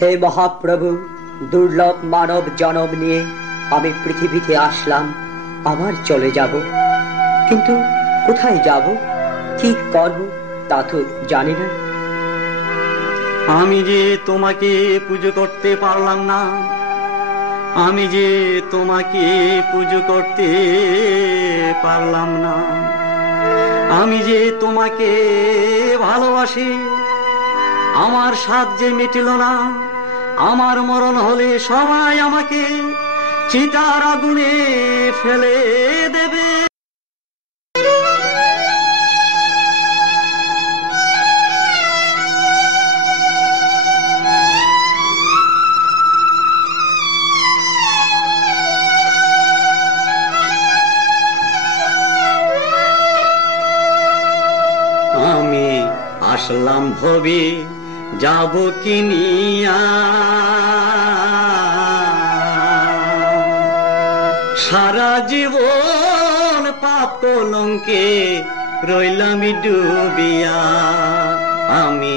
হে মহাপ্রভু, দুর্লভ মানব জনম নিয়ে আমি পৃথিবীতে আসলাম, আবার চলে যাব। কিন্তু কোথায় যাব, কি করব তা তো জানি না। আমি যে তোমাকে পুজো করতে পারলাম না, আমি যে তোমাকে পুজো করতে পারলাম না, আমি যে তোমাকে ভালোবাসি, আমার স্বাদ যে মিটিল না। আমার মরণ হলে সবাই আমাকে চিতার আগুনে ফেলে দেবে। আমি আসলাম ভবে যাব কিনিয়া, সারা জীবন পাপ কলঙ্কে রইলাম ডুবিয়া। আমি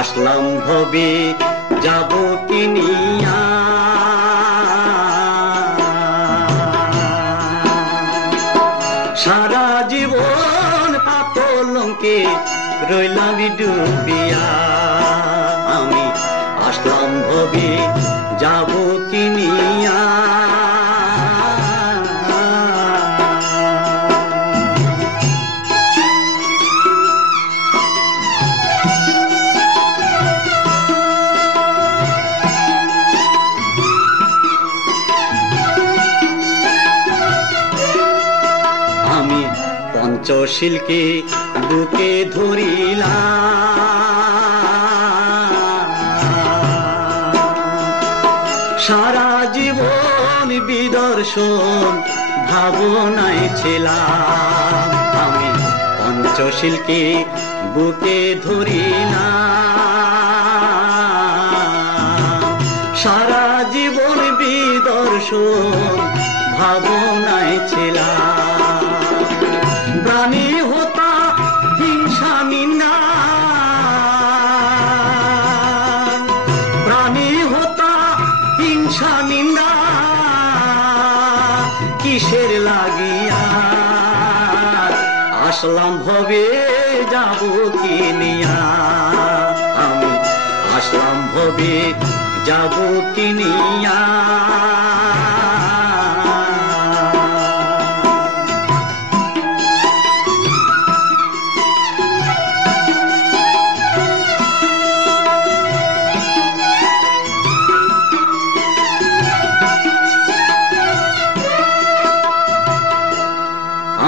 আসলাম ভবে যাব কিনিয়া, সারা জীবন পাপ কলঙ্কে রইলাম ডুবিয়া। আমি আসলাম ভবে যাব কিনিয়া। আমি পঞ্চশীলকে বুকে ধরিলাম, সারা জীবন বিদর্শন ভাবনায় ছিলাম। আমি পঞ্চশীলকে বুকে ধরিলাম, সারা জীবন বিদর্শন ভাবনায় ছিলাম। প্রাণী হতা হিংসা নিন্দা, প্রাণী হতা হিংসা নিন্দা, কিসের লাগিয়া আসলাম ভবে যাব কিনিয়া। আমি আসলাম ভবে যাব কিনিয়া।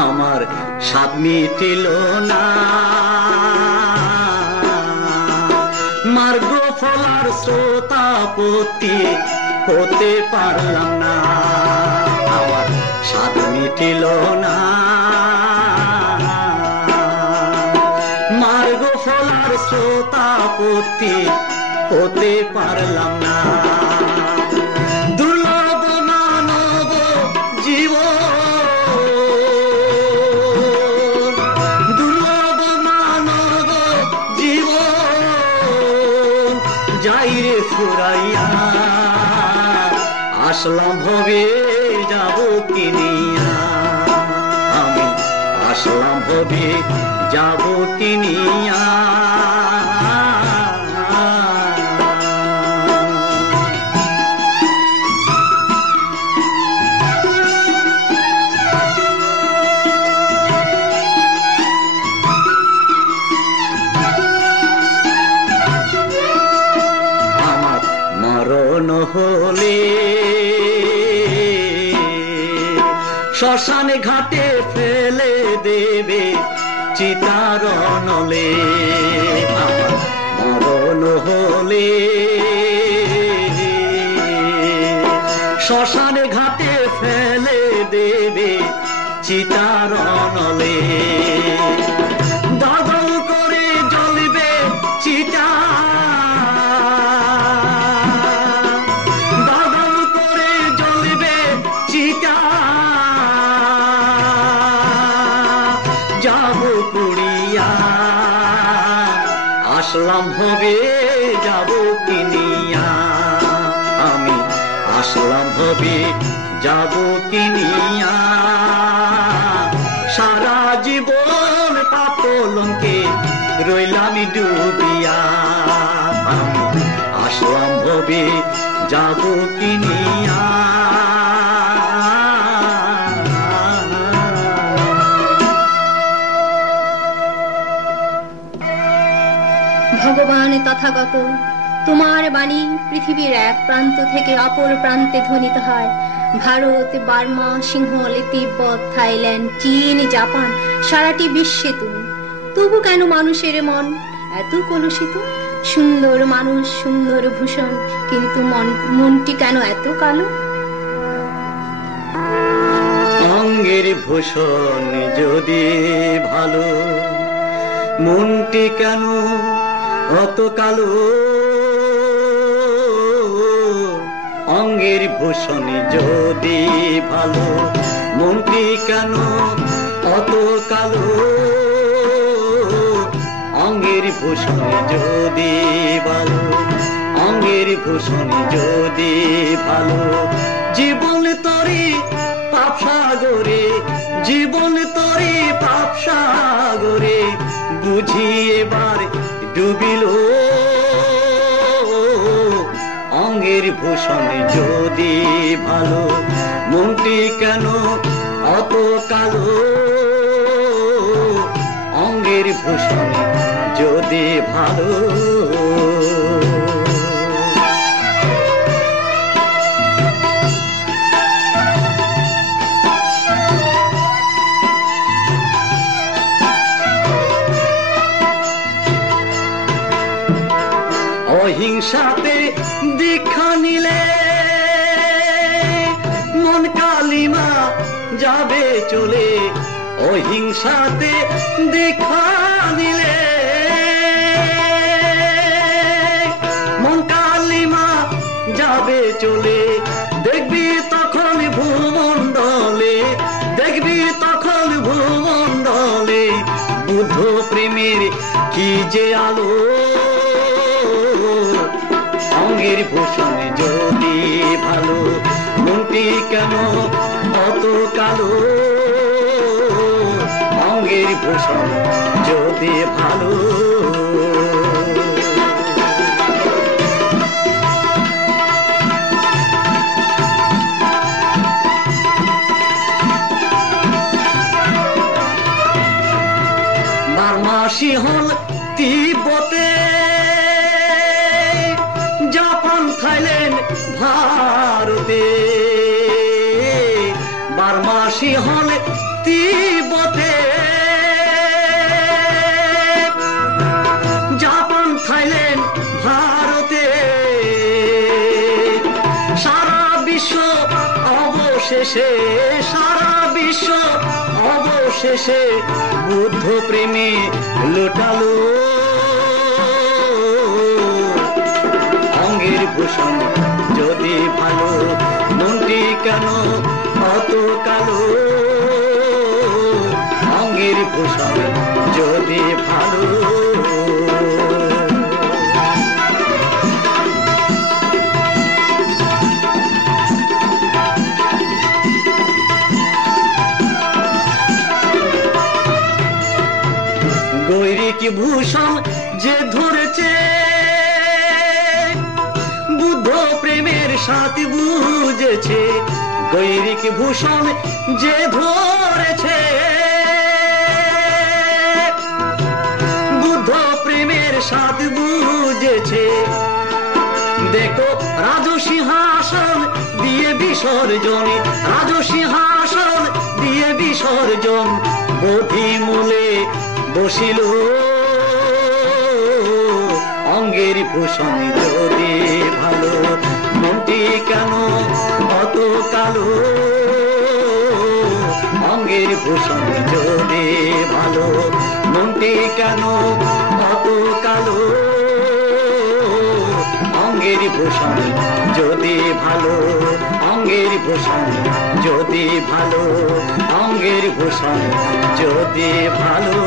আমার স্বাদ মিটিল না, মার্গ ফলার শ্রোতাপতি হতে পারলাম না। আমার স্বাদ মিটিল না, মার্গ ফলার শ্রোতাপতি হতে পারলাম না। দুর্লভ মানব জীবন, যাইরে ফুরাইয়া আসলাম ভবে যাব কিনিয়া। আমি আসলাম ভবে যাব কিনিয়া। মরণ হলে শ্মশান ঘাটে ফেলে দেবে চিতার নলে। মরণ হলে শ্মশান ঘাটে ফেলে দেবে চিতার নলে। দাদল করে জ্বলবে চিতা, যাব পুড়িয়া আসলাম ভবে যাব কিনিয়া। আসলাম হবে যাব কিনিয়া, সারা জীবন পাপ কলঙ্কে রইলাম ডুবিয়া। আসলাম হবে যাব কিনিয়া। ভগবান তথাগত, তোমার বাণী পৃথিবীর এক প্রান্ত থেকে অপর প্রান্তে ধ্বনিত হয়। ভারত, বার্মা, সিংহল, তিব্বত, থাইল্যান্ড, চীন, জাপান, সারাটি বিশ্বে তুমি। তবু কেন মানুষের মন এত কলুষিত? সুন্দর মানুষ, সুন্দর ভূষণ, কিন্তু মনটি কেন এত কালো? অঙ্গের ভূষণ যদি ভালো, মনটি কেন অত কালো? অঙ্গের ভূষণ যদি ভালো, মনটি কেন অত কালো? অঙ্গের ভূষণ যদি ভালো, অঙ্গের ভূষণ যদি ভালো, জীবন তরি পাপ সাগরে, জীবন তরি পাপ সাগরে, বুঝি এবার ডুবিল। অঙ্গের ভূষণ যদি ভালো, মনটি কেন অত কালো? অঙ্গের ভূষণ যদি ভালো। অহিংসাতে দীক্ষা নিলে মন কালিমা যাবে চলে। অহিংসাতে দীক্ষা নিলে মন কালিমা যাবে চলে। দেখবি তখন ভূমণ্ডলে, দেখবি তখন ভূমণ্ডলে বুদ্ধ প্রেমের কি যে আলো। অঙ্গের ভূষণ যদি ভালো, মনটি কেন অত কালো? অঙ্গের ভূষণ যদি ভালো। বার্মা, সিংহল, তিব্বতে, জাপান, থাইল্যান্ড, ভারতে, বার্মা, সিংহল, তিব্বতে, জাপান, থাইল্যান্ড, ভারতে, সারা বিশ্ব অবশেষে, সারা বিশ্ব অবশেষে বুদ্ধ প্রেমে লুটালো। অঙ্গের ভূষণ যদি ভালো, মনটি কেন অত কালো? অঙ্গের ভূষণ যদি ভালো। গৈরিক ভূষণ যে ধরেছে, বুদ্ধ প্রেমের সাথে বুঝেছে। গৈরিক ভূষণ যে ধরেছে, বুদ্ধ প্রেমের সাথে বুঝেছে। দেখো রাজসিংহাসন দিয়ে বিসর্জন, রাজসিংহাসন দিয়ে বিসর্জন, বোধি মূলে বসিল। অঙ্গের ভূষণ যদি ভালো, মনটি কেন অত কালো? অঙ্গের ভূষণ যদি ভালো, মনটি কেন অত কালো? অঙ্গের ভূষণ যদি ভালো, অঙ্গের ভূষণ যদি ভালো, অঙ্গের ভূষণ যদি ভালো।